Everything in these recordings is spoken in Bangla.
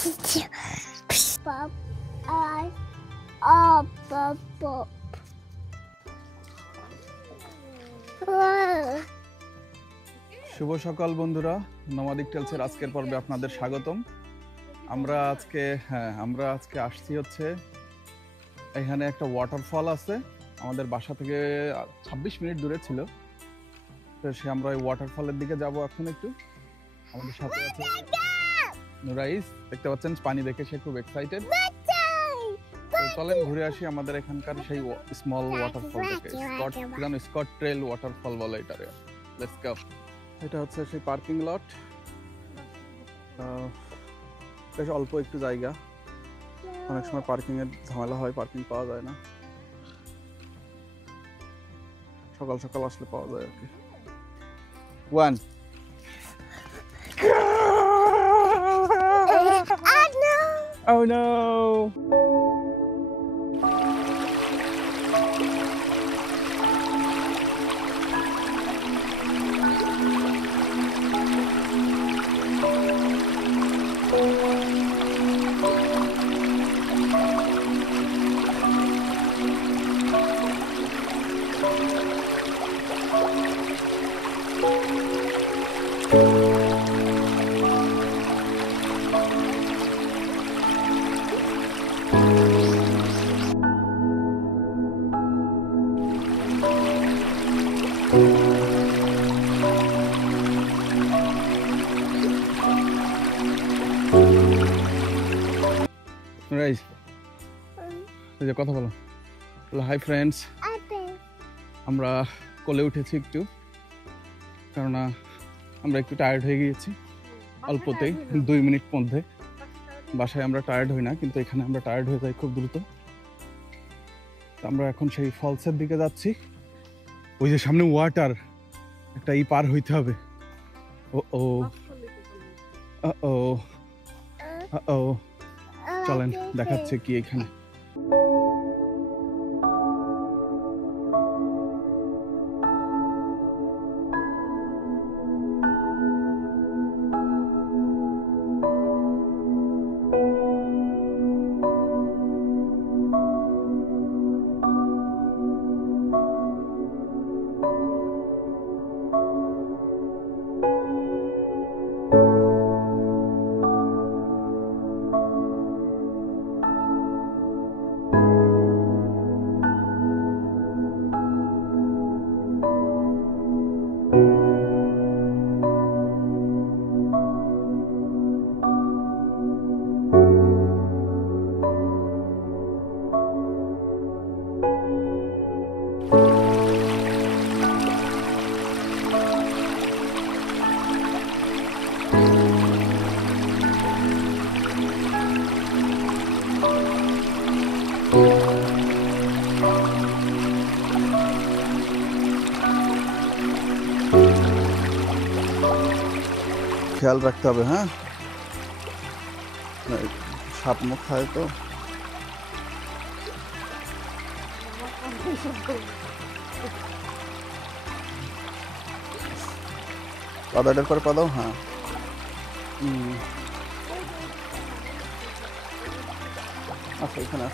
Pop, I, oh, pop, pop. শুভ সকাল বন্ধুরা, নোমাডিক টেলসের আজকের পর্বে আপনাদের স্বাগতম। আমরা আজকে আসছি হচ্ছে এখানে একটা ওয়াটারফল আছে, আমাদের বাসা থেকে 26 মিনিট দূরে ছিল। তো আমরা ওই ওয়াটারফলের দিকে যাব এখন। একটু আমাদের সাথে আছে নুরাইস, দেখতে পাচ্ছেন পানি দেখে সে খুব এক্সাইটেড। তো চলেন ঘুরে আসি আমাদের এখানকার সেই স্মল ওয়াটারফল থেকে। স্কট ট্রেল ওয়াটারফল বলে এটারে। Let's go. এটা হচ্ছে সেই পার্কিং লট, বেশ অল্প একটু জায়গা। অনেক সময় পার্কিং এর ঝামেলা হয়, পার্কিং পাওয়া যায় না। সকাল সকাল আসলে পাওয়া যায় আর কি। One Oh no! Right. কথা বলো। হাই ফ্রেন্ডস, আমরা কোলে উঠেছি একটু, কেননা আমরা একটু টায়ার্ড হয়ে গিয়েছি অল্পতেই। 2 মিনিট মধ্যে বাসায় আমরা টায়ার্ড হই না, কিন্তু এখানে আমরা টায়ার্ড হয়ে যাই খুব দ্রুত। আমরা এখন সেই ফলসের দিকে যাচ্ছি। ওই যে সামনে ওয়াটার, একটা পার হইতে হবে। ও চলেন দেখাচ্ছে কি এখানে। খেয়াল রাখতে হবে, হ্যাঁ, সাপ মুখ খায় তো। পাদাটার করে পাদাও, হ্যাঁ। আচ্ছা, এখানে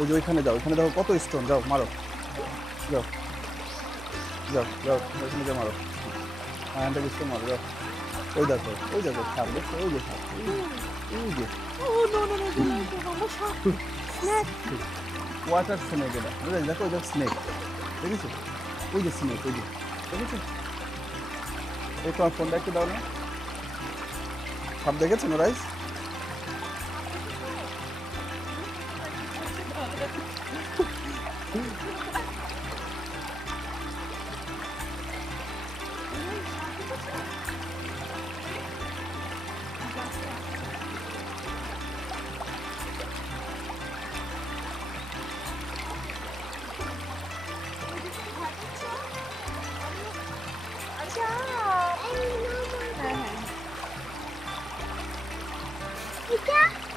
ওই যে ওইখানে যাও, ওইখানে দেখো কত স্টোন। যাও মারো, যাও যাও যাও, ওইখানে যাও মারো। হ্যাঁ, এটা স্টোন মারো, যাও। ওই দেখো সাপ, দেখো ওই যে সাপ, ওই যে ওয়াটার স্নেক। এটা দেখো, ওই যে স্নেক, দেখেছো? ওই যে স্নেক, ওই যে দেখেছো? এই তোমার ফোনটা একটু দাও না। সাপ দেখেছেন রাইস?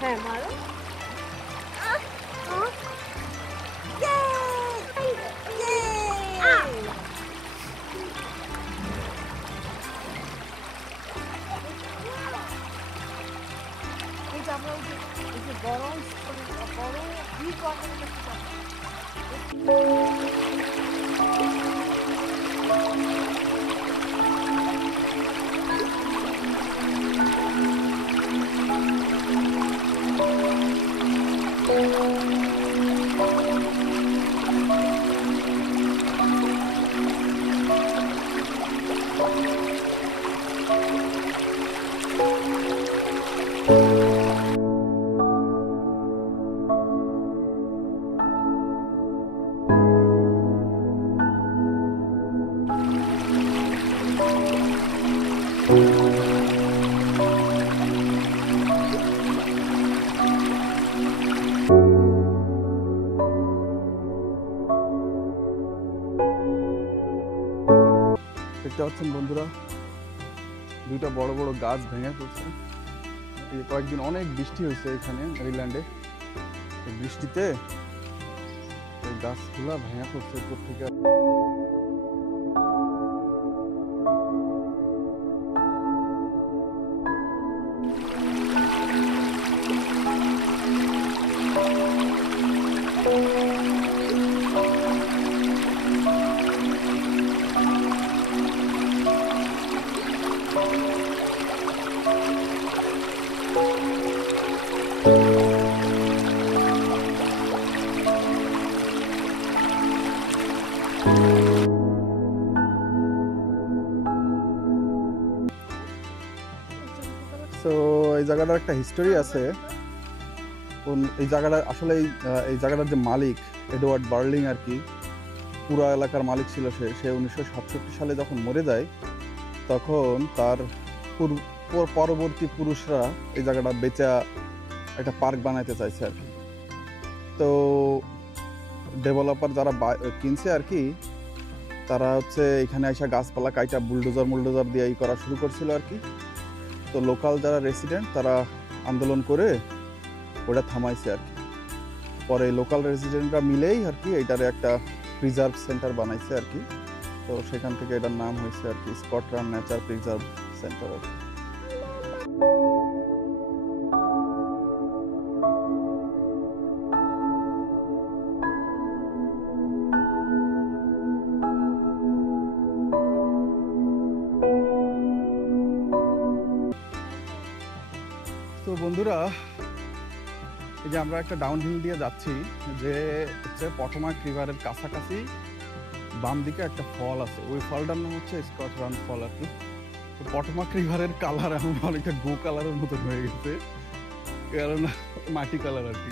হ্যাঁ, মারো। দেখতে পাচ্ছেন বন্ধুরা, দুইটা বড় বড় গাছ ভেঙে পড়ছে। এই কয়েকদিন অনেক বৃষ্টি হয়েছে এখানে মেরিল্যান্ডে। এই বৃষ্টিতে এই গাছগুলা ভেঙে পড়ছে উপর থেকে। তো এই জায়গাটার একটা হিস্টোরি আছে। এই জায়গাটা আসলে এই জায়গাটার যে মালিক এডওয়ার্ড বার্লিং আর কি, পুরো এলাকার মালিক ছিল সে 1967 সালে যখন মরে যায়, তখন তার পরবর্তী পুরুষরা এই জায়গাটা বেচা একটা পার্ক বানাইতে চাইছে আর কি। তো ডেভেলপার যারা কিনছে আর কি, তারা হচ্ছে এখানে এসে গাছপালা কাইটা বুলডোজার দিয়ে এই করা শুরু করছিল আর কি। তো লোকাল যারা রেসিডেন্ট তারা আন্দোলন করে ওটা থামাইছে আর কি। পরে লোকাল রেসিডেন্টরা মিলেই আর কি এটার একটা প্রিজার্ভ সেন্টার বানাইছে আর কি। তো সেখান থেকে এটার নাম হয়েছে আর কি স্কটল্যান্ড নেচার প্রিজার্ভ সেন্টার আর কি। তো বন্ধুরা, এই যে আমরা একটা ডাউনহিল দিয়ে যাচ্ছি, যে হচ্ছে পটোমাক রিভারের কাছাকাছি বাম দিকে একটা ফল আছে। ওই ফলটার নাম হচ্ছে স্কটল্যান্ড ফল আর কি। তো পটোমাক রিভারের কালার এখন অনেকটা গো কালারের মতন হয়ে গেছে, কারণ মাটি কালার আর কি।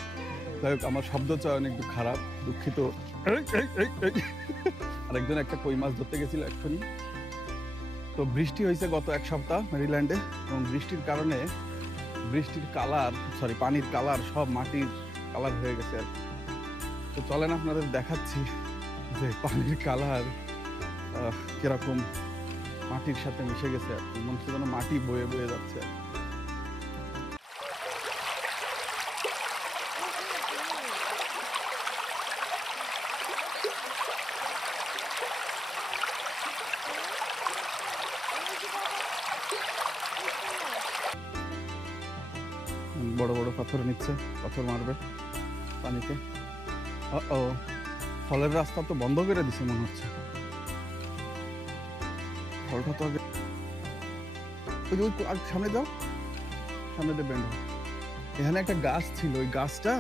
যাই হোক, আমার শব্দ চয়ন একটু খারাপ, দুঃখিত। আরেকজন একটা কই মাছ ধরতে গেছিল এক্ষুনি। তো বৃষ্টি হয়েছে গত এক সপ্তাহ মেরিল্যান্ডে, এবং বৃষ্টির কারণে পানির কালার সব মাটির কালার হয়ে গেছে আর কি। তো চলেন আপনাদের দেখাচ্ছি যে পানির কালার কিরকম মাটির সাথে মিশে গেছে আর কি। মনে হচ্ছে যেন মাটি বয়ে বয়ে যাচ্ছে আর কি। বড় বড় পাথর নিচ্ছে, পাথর মারবে পানিতে। ফলের রাস্তা তো বন্ধ করে দিছে মনে হচ্ছে। ফলটা তো আগে সামনে যাও, সামনে দিয়ে বেন্ড। এখানে একটা গাছ ছিল, ওই গাছটা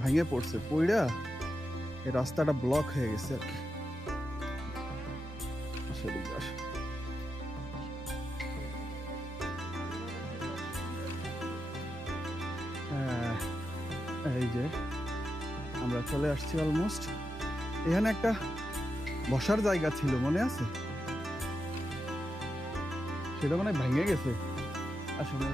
ভেঙে পড়ছে, পইড়া এই রাস্তাটা ব্লক হয়ে গেছে আর কি। এই যে আমরা চলে আসছি অলমোস্ট। এখানে একটা বসার জায়গা ছিল, মনে আছে? সেটা মানে ভেঙে গেছে। আসলে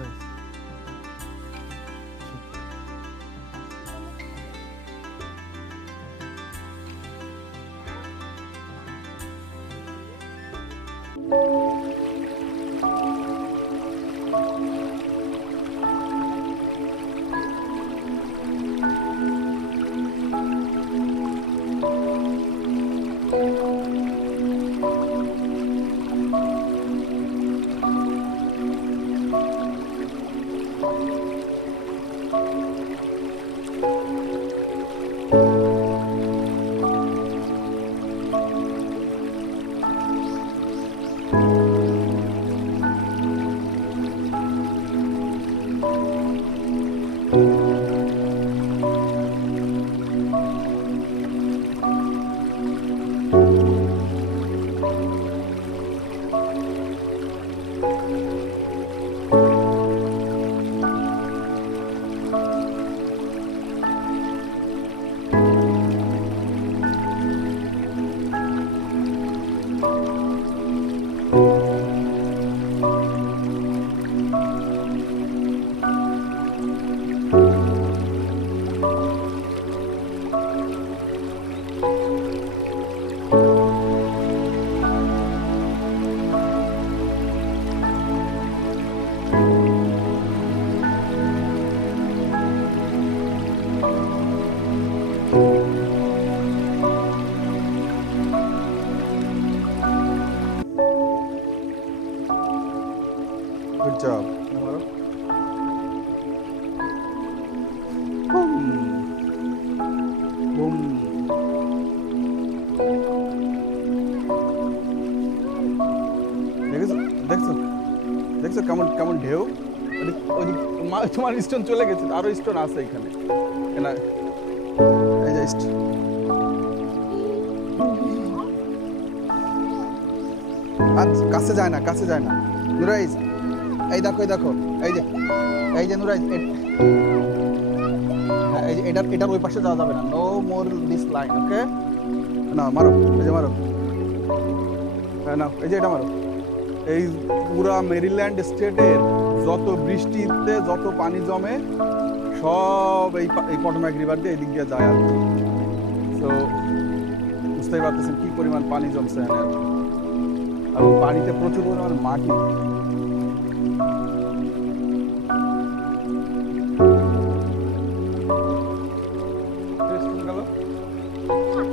গুড জব। Boom boom. দেখেছো দেখছো দেখছো কেমন কেমন ঢেউ। তোমার স্টোন চলে গেছে, আরো স্টোন আছে এখানে। এই যে কাছে যায় না, কাছে যায় না নুরাইজ। এই দেখো এই দেখো, এই যে এই যে নুরাইজ, এই যে এটার ওই পাশে যাওয়া যাবে না। নো মোর দিস লাইন, ওকে? না মারো, এই যে মারো। হ্যাঁ না, এই যে এটা মারো। এই পুরা মেরিল্যান্ড স্টেটের যত বৃষ্টিতে যত পানি জমে সব এই পটোম্যাক রিভার দিয়ে এই দিক দিয়ে যায় আর কি। তো বুঝতেই পারতেছেন কি পরিমাণ পানি জমছে এখানে আর পানিতে প্রচুর পরিমাণ মাটি।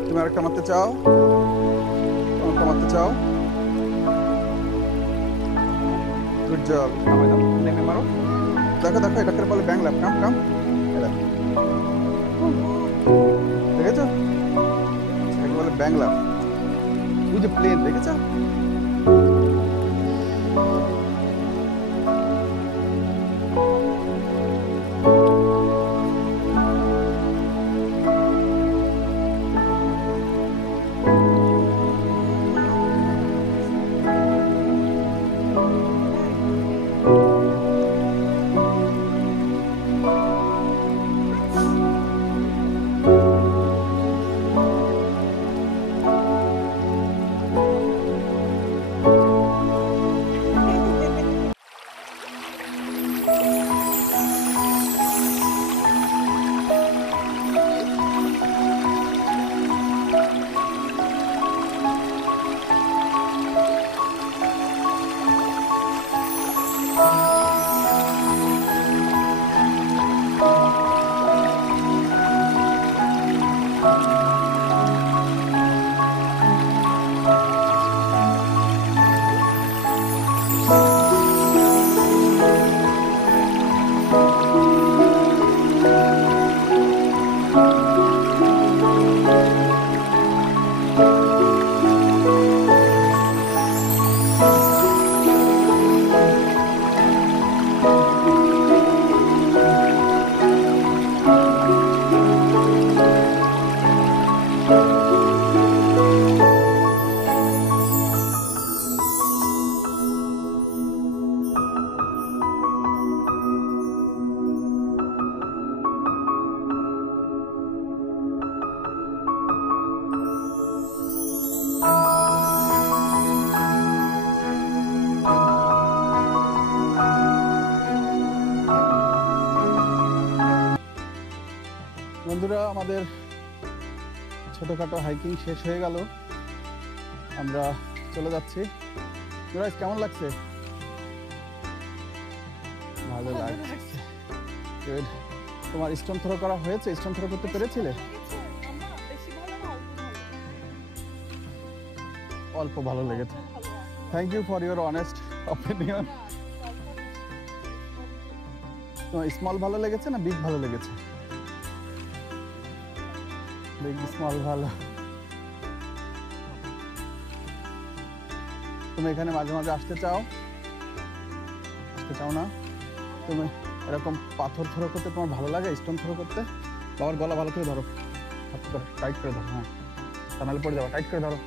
তুমি আরেকটা মারতে চাও? আরেকটা মারতে চাও? Good job. নেমে মারো। দেখো দেখো, এটাকে বলে ব্যাংলাপ। কাম কাম, দেখেছো? এটাকে বলে ব্যাংলাপ। ওই যে প্লেন, দেখেছো? বন্ধুরা, আমাদের ছোটখাটো হাইকিং শেষ হয়ে গেল, আমরা চলে যাচ্ছি। নুরাইজ, কেমন লাগছে? ভালো লাগছে। গুড। তোমার স্টোন থ্রো করা হয়েছে? স্টোন থ্রো করতে পেরেছিলে? অল্প ভালো লেগেছে। Thank you for your honest opinion. তোমার স্মল ভালো লেগেছে না বিগ ভালো লেগেছে? বিগ স্মল ভালো। তুমি এখানে মাঝে মাঝে আসতে চাও? আসতে চাও না? তুমি এরকম পাথর থ্রো করতে তোমার ভালো লাগে? স্টোন থ্রো করতে? বাবার গলা ভালো করে ধরো, হাত করে টাইট করে ধরো। হ্যাঁ, তা নাহলে পড়ে যাবো। টাইট করে ধরো।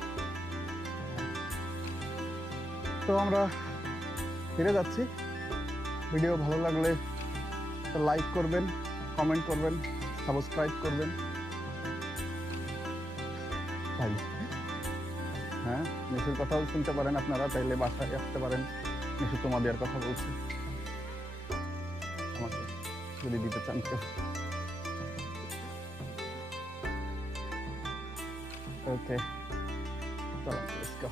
তো আমরা ফিরে যাচ্ছি। ভিডিও ভালো লাগলে লাইক করবেন, কমেন্ট করবেন, সাবস্ক্রাইব করবেন। হ্যাঁ, নিশুর কথাও শুনতে পারেন আপনারা, চাইলে বাসায় আসতে পারেন। নিশু তোমাদের কথা বলছি, আমাকে যদি দিতে চান কেউ। ওকে, চলো, লেটস গো।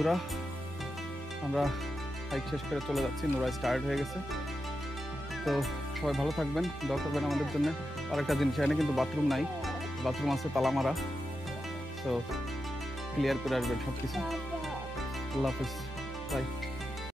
বন্ধুরা, আমরা হাইক শেষ করে চলে যাচ্ছি। নুরা টায়ার্ড হয়ে গেছে। তো সবাই ভালো থাকবেন, দোয়া করবেন আমাদের জন্য। আর একটা জিনিস, এখানে কিন্তু বাথরুম নাই, বাথরুম আছে তালা মারা। তো ক্লিয়ার করে আসবেন সব কিছু। আল্লাহ হাফিজ, বাই।